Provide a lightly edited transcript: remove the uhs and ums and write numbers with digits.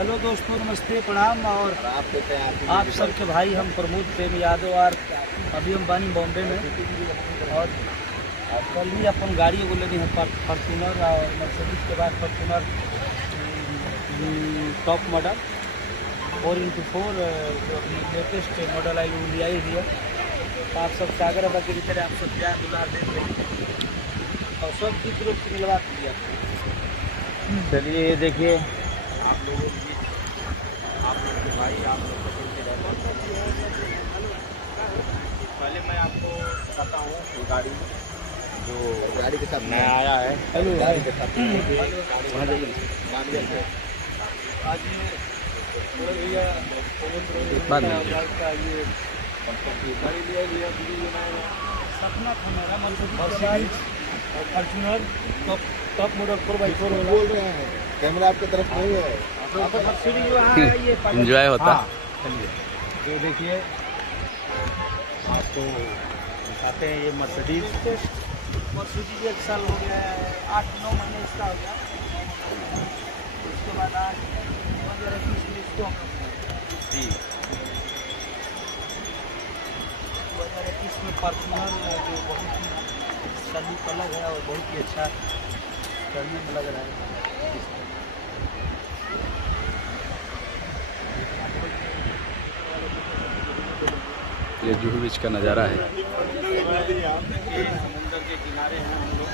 Hello दोस्तों, नमस्ते, प्रणाम। और आप सबके भाई हम प्रमोद प्रेम यादव और अभी हम बानी बॉम्बे में। और कल ही अपन गाड़ी को लेनी है फॉर्चूनर और मर्सिडीज के बाद फॉर्चूनर टॉप मॉडल 4x4 जो अपनी लेटेस्ट मॉडल आई वो ले आई हुई है। तो आप सब सागर बाकी की तरह आप सब प्यार दुलार देते हैं और सब की तरफ की मिलवा दिया। चलिए ये देखिए आप लोगों की, आप लोग के भाई, आप लोग को मिलते रहते हैं। पहले मैं आपको बताता हूँ कि गाड़ी जो गाड़ी के साथ नया आया है। हेलो, गाड़ी के साथ आज ये गाड़ी लिया सपना था मेरा मर्सिडीज और फॉर्चूनर टॉप मॉडल 4x4 बोल रहे हैं। कैमरा आपकी तरफ नहीं है, मर्सिडीज जो है ये एंजॉय होता। चलिए ये देखिए आपको दिखाते हैं। ये मर्सिडीज 1 साल हो गया है, 8-9 महीने इसका हो गया। उसके बाद आज 2021 में इसको जी 2021 में फॉर्चूनर जो बहुत ही सलूक अलग है और बहुत ही अच्छा करने में लग रहा है। ये जुहू बीच का नज़ारा है। समुद्र के किनारे हैं हम लोग।